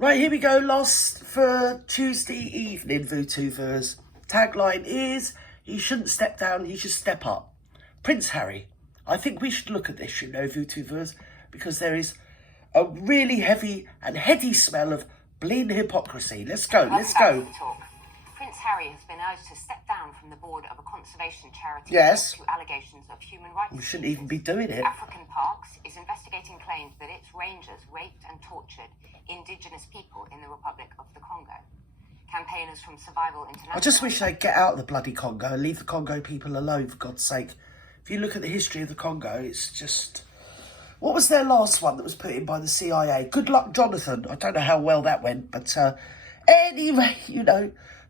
Right, here we go. Last for Tuesday evening, VooTubers. Tagline is, he shouldn't step down, he should step up. Prince Harry. I think we should look at this, VooTubers, because there is a really heavy and heady smell of bleeding hypocrisy. Let's go. Prince Harry has been urged to step down from the board of a conservation charity Yes. due to allegations of human rights We shouldn't even be doing it. African Parks is investigating claims that its rangers raped and tortured indigenous people in the Republic of the Congo. Campaigners from Survival International... I just wish they'd get out of the bloody Congo and leave the Congo people alone, for God's sake. If you look at the history of the Congo, it's just... What was their last one that was put in by the CIA? Good luck, Jonathan. I don't know how well that went, but anyway,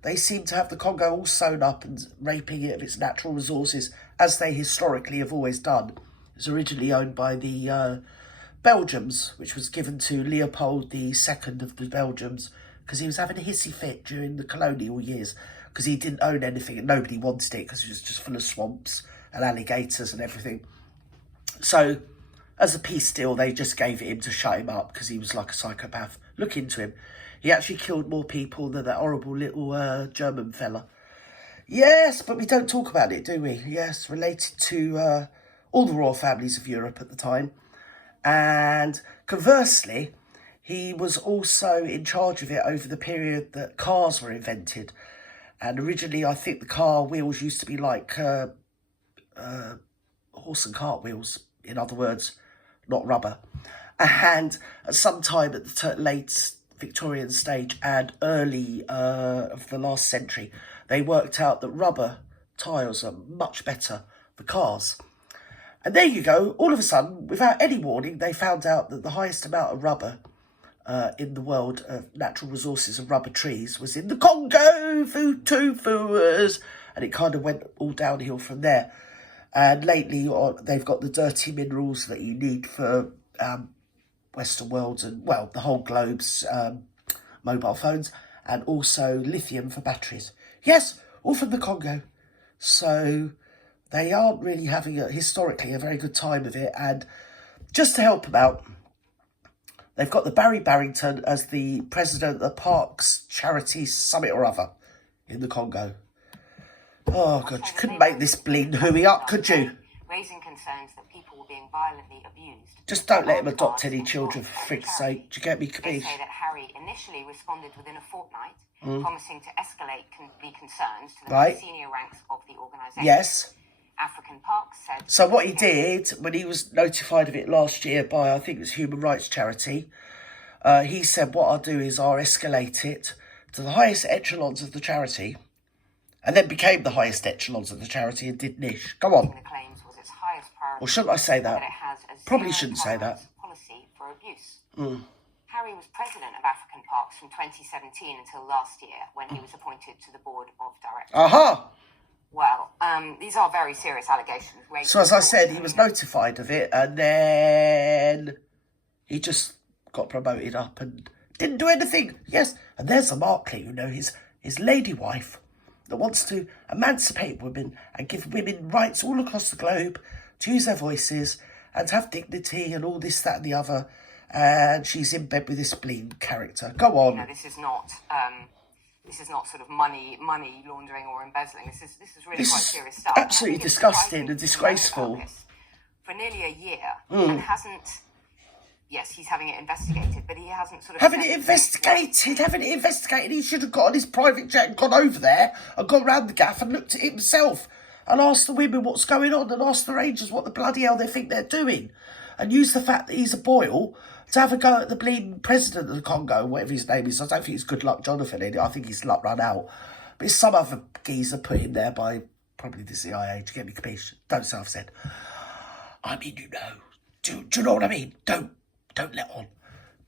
they seem to have the Congo all sewn up and raping it of its natural resources, as they historically have always done. It was originally owned by the Belgians, which was given to Leopold II of the Belgians, because he was having a hissy fit during the colonial years, because he didn't own anything and nobody wanted it, because it was just full of swamps and alligators and everything. So, as a peace deal, they just gave it him to shut him up, because he was like a psychopath. Look into him. He actually killed more people than that horrible little German fella. Yes, but we don't talk about it, do we? Yes, related to all the royal families of Europe at the time. And conversely, he was also in charge of it over the period that cars were invented. And originally, I think the car wheels used to be like horse and cart wheels, in other words, not rubber. And at some time at the late Victorian stage and early of the last century, they worked out that rubber tyres are much better for cars. And there you go, all of a sudden, without any warning, they found out that the highest amount of rubber in the world of natural resources of rubber trees was in the Congo, VooTubers, and it kind of went all downhill from there. And lately, they've got the dirty minerals that you need for Western worlds and, well, the whole globe's mobile phones, and also lithium for batteries. Yes, all from the Congo. So they aren't really having, historically, a very good time of it. And just to help them out, they've got the Barry Barrington as the president of the Parks Charity Summit or other in the Congo. Oh, God, you couldn't make this bleeding hooey up, could you? Raising concerns that people were being violently abused. Just don't let him adopt any children, for freak's sake. Do you get me, They Capiche? say that Harry initially responded within a fortnight, promising to escalate the concerns to the most senior ranks of the organisation. Yes. African Parks said... So what he did, when he was notified of it last year by, I think it was Human Rights Charity, he said, what I'll do is I'll escalate it to the highest echelons of the charity, and then became the highest echelons of the charity and did niche. Go on. The claims was its highest priority. Or shouldn't I say that? It has a Probably shouldn't say that. Policy for abuse. Harry was president of African Parks from 2017 until last year, when he was appointed to the board of directors. Aha! Well, these are very serious allegations. So as I said, he was notified of it, and then he just got promoted up and didn't do anything. Yes, and there's the Markley, his lady wife, that wants to emancipate women and give women rights all across the globe to use their voices and to have dignity and all this, that and the other. And she's in bed with this bleeding character. Go on. This is not sort of money laundering or embezzling. This is really quite serious stuff. Absolutely disgusting and disgraceful. For nearly a year and hasn't... Yes, he's having it investigated, but he hasn't sort of... Having it investigated, he should have got on his private jet and gone over there and gone round the gaff and looked at it himself and asked the women what's going on and asked the rangers what the bloody hell they think they're doing, and used the fact that he's a boil to have a go at the bleeding president of the Congo, whatever his name is. I don't think it's Good Luck Jonathan in it. I think his luck ran out. But it's some other geezer put in there by probably the CIA. To get me, capiche? Don't say I've said. I mean, do you know what I mean? Don't let on.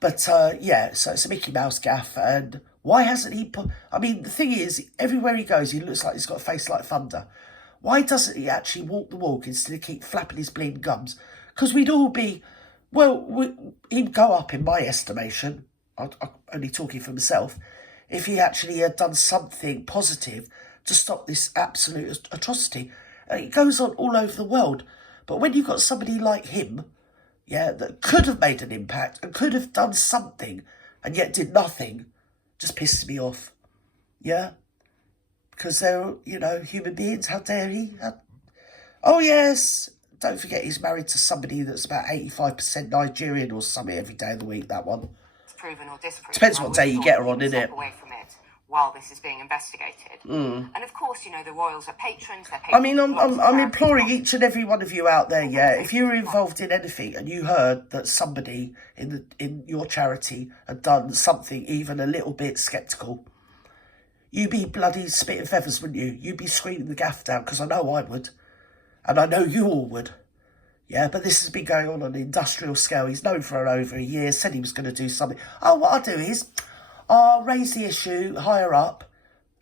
But, yeah, so it's a Mickey Mouse gaff, and why hasn't he put... I mean, the thing is, everywhere he goes, he looks like he's got a face like thunder. Why doesn't he actually walk the walk instead of keep flapping his bleeding gums? Because we'd all be... Well, he'd go up, in my estimation, I'm only talking for myself, if he actually had done something positive to stop this absolute atrocity. It goes on all over the world. But when you've got somebody like him... yeah, that could have made an impact and could have done something and yet did nothing, just pisses me off. Yeah? Because they're, human beings. How dare he? Oh, yes. Don't forget he's married to somebody that's about 85% Nigerian or something every day of the week, that one. Proven or disproven. Depends what day you get her on, innit? Away from it while this is being investigated. And of course, the royals are patrons. I mean, I'm imploring each and every one of you out there, yeah, if you were involved in anything and you heard that somebody in your charity had done something even a little bit sceptical, you'd be bloody spitting feathers, wouldn't you? You'd be screaming the gaff down, because I know I would. And I know you all would. Yeah, but this has been going on an industrial scale. He's known for over a year, said he was going to do something. Oh, what I'll do is, I'll raise the issue higher up,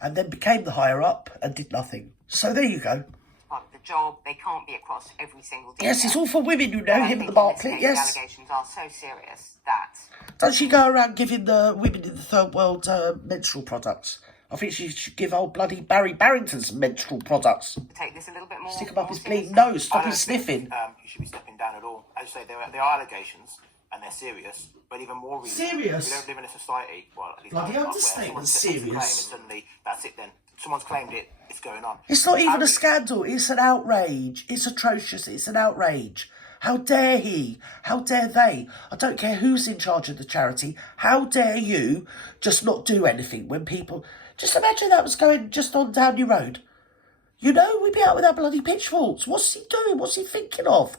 and then became the higher up and did nothing. So there you go. Part of the job, they can't be across every single detail. Yes, it's all for women who know him at the market, yes. The allegations are so serious that... Doesn't she go around giving the women in the third world menstrual products? I think she should give old bloody Barry Barrington some menstrual products. Take this a little bit more. Stick him up his bleeding nose, stop him sniffing. You should be stepping down at all. As you say, there are allegations, and they're serious, but even more reason. Serious? We don't live in a society, well, at least Bloody not understatement, where serious. Claim, and suddenly, that's it then. Someone's claimed it, it's going on. It's not even a scandal, it's an outrage. It's atrocious, it's an outrage. How dare he? How dare they? I don't care who's in charge of the charity. How dare you just not do anything when people... Just imagine that was going just on down your road. We'd be out with our bloody pitchforks. What's he doing? What's he thinking of?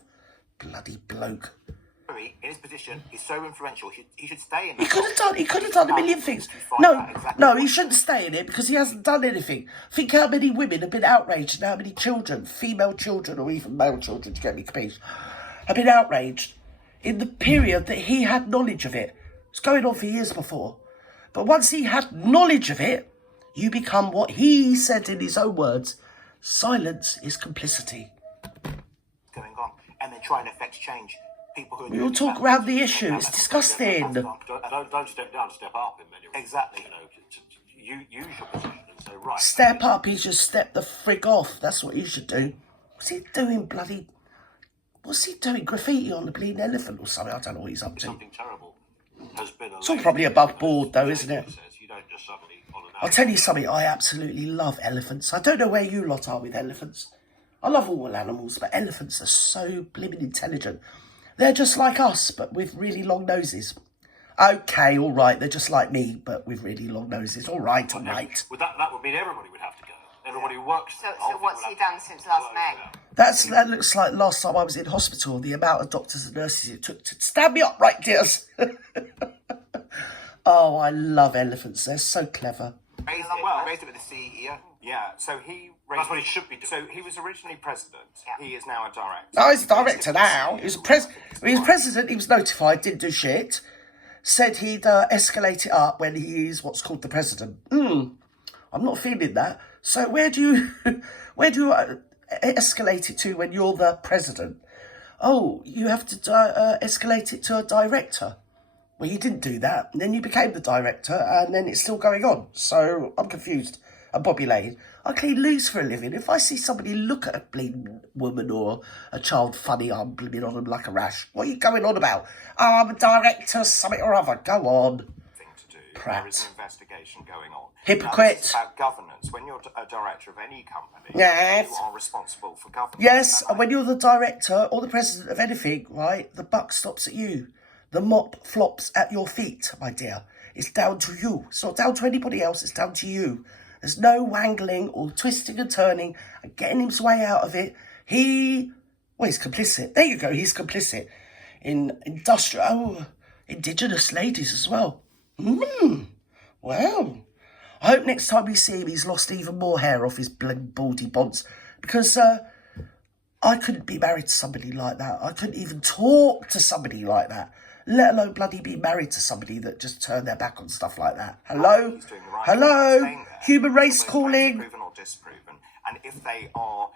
Bloody bloke. In his position, he's so influential, he should stay in He could have done a million things. No, he shouldn't stay in it because he hasn't done anything. Think how many women have been outraged and how many children, female children or even male children, to get me confused, have been outraged in the period that he had knowledge of it. It's going on for years before. But once he had knowledge of it, you become what he said in his own words, silence is complicity. Going on, and then try and affect change. People who are We all talk around the issue, it's disgusting. I don't step down, step up in many ways. Exactly. You use your position and say, right. Step up, he just stepped the frig off. That's what you should do. What's he doing, bloody... What's he doing? Graffiti on the bleeding elephant or something? I don't know what he's up to. Something terrible has been... It's all probably above board though, isn't it? You don't just suddenly on an I'll tell you something, I absolutely love elephants. I don't know where you lot are with elephants. I love all animals, but elephants are so blimmin' intelligent. They're just like us, but with really long noses. Okay, all right, they're just like me, but with really long noses. All right, all right. Well, that would mean everybody would have to go. Everybody who works... So what's he done since last May? That looks like last time I was in hospital, the amount of doctors and nurses it took to stand me up, right, dears? Oh, I love elephants. They're so clever. Raised it with the CEO. Yeah, so he... That's what he should be doing. So he was originally president. Yeah. He is now a director. Oh, he's a director now. He was president, he was notified, didn't do shit. Said he'd escalate it up when he's what's called the president. I'm not feeling that. So where do you escalate it to when you're the president? Oh, you have to escalate it to a director. Well, you didn't do that. And then you became the director, and then it's still going on. So I'm confused and bobulated. I clean loos for a living. If I see somebody look at a bleeding woman or a child funny, I'm bleeding on them like a rash. What are you going on about? Oh, I'm a director, something or other. Go on. Thing to do. Prat. There is an investigation going on. Hypocrite. Now, this is about governance. When you're a director of any company, Yes. you are responsible for governance. Yes, and when you're the director or the president of anything, right, the buck stops at you. The mop flops at your feet, my dear. It's down to you. It's not down to anybody else, it's down to you. There's no wangling or twisting and turning and getting his way out of it. He's complicit. There you go, he's complicit in indigenous ladies as well. Well, I hope next time we see him, he's lost even more hair off his baldy bonds. Because I couldn't be married to somebody like that. I couldn't even talk to somebody like that. Let alone bloody be married to somebody that just turned their back on stuff like that. Hello? He's doing the right Hello? thing. Human race Whether calling. Proven or disproven, and if they are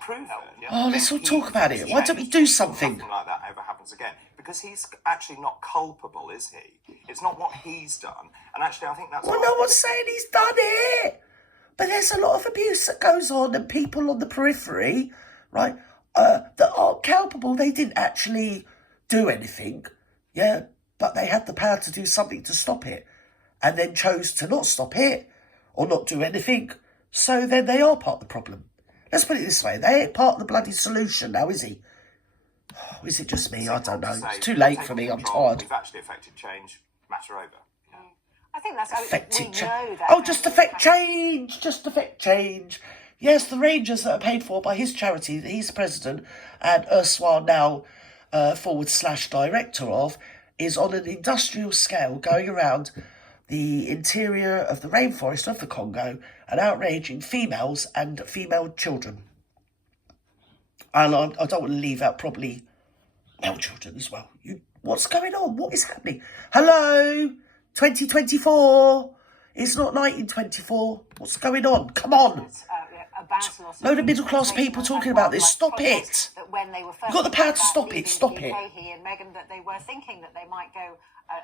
proven, Oh, let's all talk about it. Why don't we do something? Nothing like that ever happens again, because he's actually not culpable, is he? It's not what he's done, and actually, I think that's. Well, no one's saying he's done it. But there's a lot of abuse that goes on, and people on the periphery, right, that aren't culpable. They didn't actually do anything. Yeah, but they had the power to do something to stop it, and then chose to not stop it, or not do anything. So then they are part of the problem. Let's put it this way, they ain't part of the bloody solution now, is he? Oh, is it just me? I don't know. It's too late for me, I'm tired. We've actually affected change, matter over. I think that's Affected we change. know that. Oh, just affect change. Just affect change. Yes, the Rangers that are paid for by his charity that he's president and erstwhile now /director of, is on an industrial scale going around the interior of the rainforest of the Congo and outraging females and female children. And I don't want to leave out probably male children as well. What's going on? What is happening? Hello? 2024? It's not 1924. What's going on? Come on. Load of middle class people talking about this. Stop it. You've got the power to stop it. Stop it. He and Meghan, that they were thinking that they might go,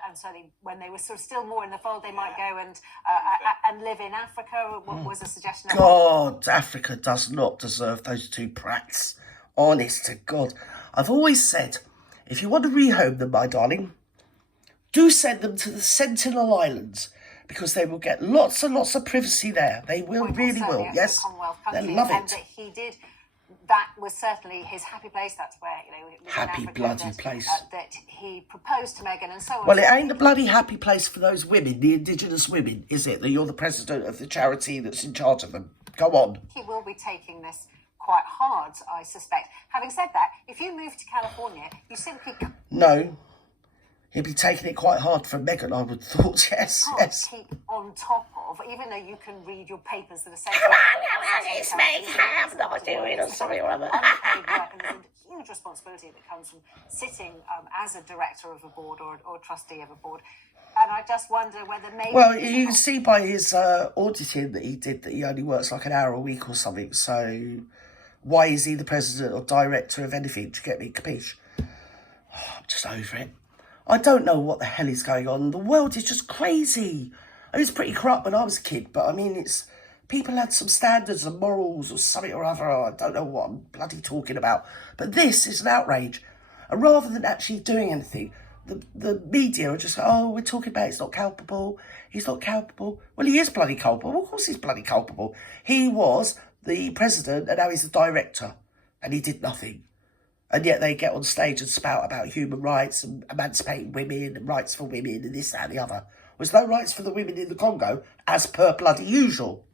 and certainly when they were sort of still more in the fold, they might go and live in Africa. Was a suggestion. God, Africa does not deserve those two brats. Honest to God. I've always said, if you want to rehome them, my darling, do send them to the Sentinel Islands, because they will get lots and lots of privacy there. They will, really will. Yes, they'll love it. And that he did. That was certainly his happy place. That's where, happy Africa, bloody place. That he proposed to Meghan and so on. Well, it ain't a bloody happy place for those women, the indigenous women, is it? That you're the president of the charity that's in charge of them. Go on. He will be taking this quite hard, I suspect. Having said that, if you move to California, you simply no. He'd be taking it quite hard for Meghan, I would have thought. Yes, yes. Keep on top of, even though you can read your papers that are saying, it's me, I'm not doing it, sorry, whatever. And there's a huge responsibility that comes from sitting as a director of a board or trustee of a board. And I just wonder whether maybe... Well, you can see by his auditing that he did that he only works like an hour a week or something. So why is he the president or director of anything? To get me, capiche? Oh, I'm just over it. I don't know what the hell is going on. The world is just crazy. I was pretty corrupt when I was a kid, but I mean, it's people had some standards and morals or something or other. I don't know what I'm bloody talking about. But this is an outrage. And rather than actually doing anything, the media are just, oh, we're talking about he's not culpable. He's not culpable. Well, he is bloody culpable. Of course he's bloody culpable. He was the president and now he's the director. And he did nothing. And yet they get on stage and spout about human rights and emancipating women and rights for women and this, that and the other. There's no rights for the women in the Congo, as per bloody usual.